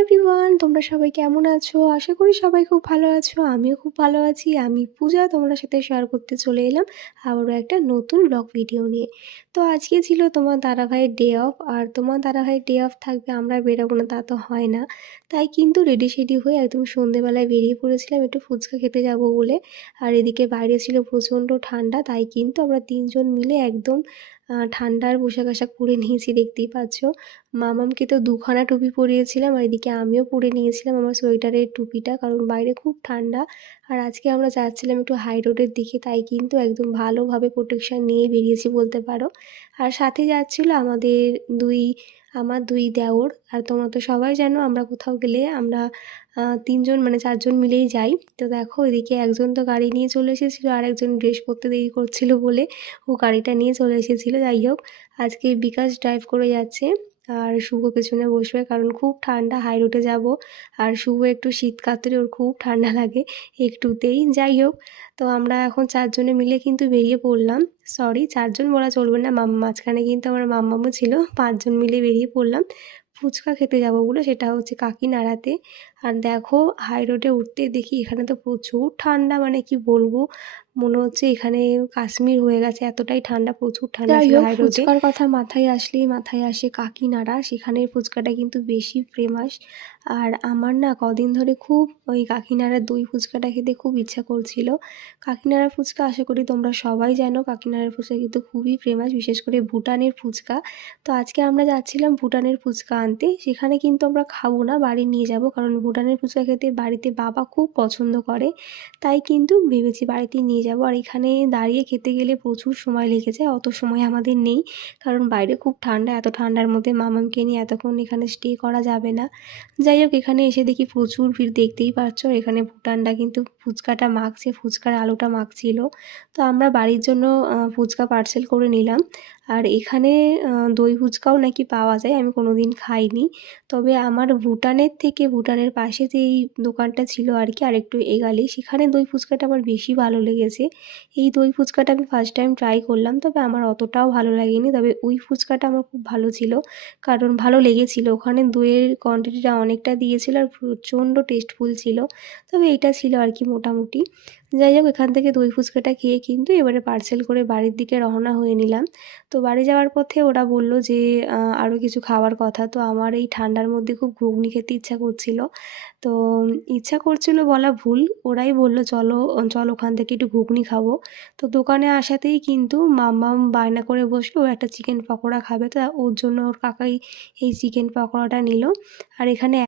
Everyone, তোমরা সবাই কেমন আছো? আশা করি সবাই খুব ভালো আছো। আমিও খুব ভালো আছি। আমি পূজা, তোমাদের সাথে শেয়ার করতে চলে এলাম আবারও একটা নতুন ব্লগ ভিডিও নিয়ে। তো আজকে ছিল তোমার দাদাভাইয়ের ডে অফ, আর তোমার দাদাভাইয়ের ডে অফ থাকবে আমরা বেরোবো না তা তো হয় না। তাই কিন্তু রেডি সেডি হয়ে একদম সন্ধেবেলায় বেরিয়ে পড়েছিলাম একটু ফুচকা খেতে যাব বলে। আর এদিকে বাইরে ছিল প্রচণ্ড ঠান্ডা, তাই কিন্তু আমরা তিনজন মিলে একদম ঠান্ডার পোশাক আশাক পরে নিয়েছি, দেখতেই পাচ্ছ। মামামকে তো দুখানা টুপি পরিয়েছিলাম, আর এদিকে আমিও পরে নিয়েছিলাম আমার সোয়েটারের টুপিটা, কারণ বাইরে খুব ঠান্ডা। আর আজকে আমরা যাচ্ছিলাম একটু হাই রোডের দিকে, তাই কিন্তু একদম ভালোভাবে প্রোটেকশান নিয়ে বেরিয়েছি বলতে পারো। আর সাথে যাচ্ছিল আমার দুই দেওর। আর তোমরা তো সবাই জানো আমরা কোথাও গেলে আমরা তিনজন মানে চারজন মিলেই যাই। তো দেখো এদিকে একজন তো গাড়ি নিয়ে চলে এসেছিলো, আর একজন ড্রেস পরতে দেরি করছিল বলে ও গাড়িটা নিয়ে চলে এসেছিলো। যাই হোক, আজকে বিকাশ ড্রাইভ করে যাচ্ছে, আর শুভ পেছনে বসবে, কারণ খুব ঠান্ডা, হাই রোডে যাব। আর শুভ একটু শীত কাতুরে, ওর খুব ঠান্ডা লাগে একটুতেই। যাই হোক, তো আমরা এখন চারজনে মিলে কিন্তু বেরিয়ে পড়লাম। সরি, চারজন বলা চলবে না, মাঝখানে কিন্তু আমার মাম্মামও ছিল। পাঁচজন মিলে বেরিয়ে পড়লাম ফুচকা খেতে যাব বলে, সেটা হচ্ছে কাকিনাড়াতে। আর দেখো হাই রোডে উঠতে দেখি এখানে তো প্রচুর ঠান্ডা, মানে কি বলবো, মনে হচ্ছে এখানে কাশ্মীর হয়ে গেছে, এতটাই ঠান্ডা, প্রচুর ঠান্ডা যাই ছিল হোক, হাই রোডে। ফুচকার কথা মাথায় আসলেই মাথায় আসে কাকিনাড়া। সেখানের ফুচকাটা কিন্তু বেশি ফেমাস। আর আমার না কদিন ধরে খুব ওই কাকিনাড়ার দই ফুচকাটা খেতে খুব ইচ্ছা করছিল। কাকিনাড়ার ফুচকা আশা করি তোমরা সবাই জানো, কাকিনাড়ার ফুচকা কিন্তু খুবই ফেমাস, বিশেষ করে ভুটানের ফুচকা। তো আজকে আমরা যাচ্ছিলাম ভুটানের ফুচকা আনতে। সেখানে কিন্তু আমরা খাবো না, বাড়ি নিয়ে যাব, কারণ ভুটানের ফুচকা খেতে বাড়িতে বাবা খুব পছন্দ করে। তাই কিন্তু ভেবেছি বাড়িতে নিয়ে যাব। আর এখানে দাঁড়িয়ে খেতে গেলে প্রচুর সময় লেগে যায়, অত সময় আমাদের নেই, কারণ বাইরে খুব ঠান্ডা। এত ঠান্ডার মধ্যে মামামকে নিয়ে এতক্ষণ এখানে স্টে করা যাবে না। যাই হোক, এখানে এসে দেখি প্রচুর ভিড়, দেখতেই পাচ্ছ। এখানে ভুটানটা কিন্তু ফুচকাটা মাখছে, ফুচকার আলুটা মাখছিল। তো আমরা বাড়ির জন্য ফুচকা পার্সেল করে নিলাম। আর এখানে দই ফুচকাও নাকি পাওয়া যায়, আমি কোনো দিন খাইনি। তবে আমার ভুটানের থেকে, ভুটানের পাশে যেই দোকানটা ছিল আর কি, আরেকটু এগালেই, সেখানে দই ফুচকাটা আমার বেশি ভালো লেগেছে। এই দই ফুচকাটা আমি ফার্স্ট টাইম ট্রাই করলাম, তবে আমার অতটাও ভালো লাগেনি। তবে ওই ফুচকাটা আমার খুব ভালো ছিল, কারণ ভালো লেগেছিলো। ওখানে দইয়ের কোয়ান্টিটিটা অনেকটা দিয়েছিল, আর প্রচণ্ড টেস্টফুল ছিল। তবে এইটা ছিল আর কি মোটামুটি। যাই হোক, এখান থেকে দই ফুচকাটা খেয়ে কিন্তু এবারে পার্সেল করে বাড়ির দিকে রওনা হয়ে নিলাম। তো বাড়ি যাওয়ার পথে ওরা বলল যে আরও কিছু খাওয়ার কথা। তো আমার এই ঠান্ডার মধ্যে খুব ঘুগনি খেতে ইচ্ছা করছিল। তো ইচ্ছা করছিল বলা ভুল, ওরাই বলল চলো চল ওখান থেকে একটু ঘুগনি খাবো। তো দোকানে আসাতেই কিন্তু মাম্মাম বায়না করে বসলো ও একটা চিকেন পকোড়া খাবে। তো ওর জন্য ওর কাকাই এই চিকেন পকোড়াটা নিল। আর এখানে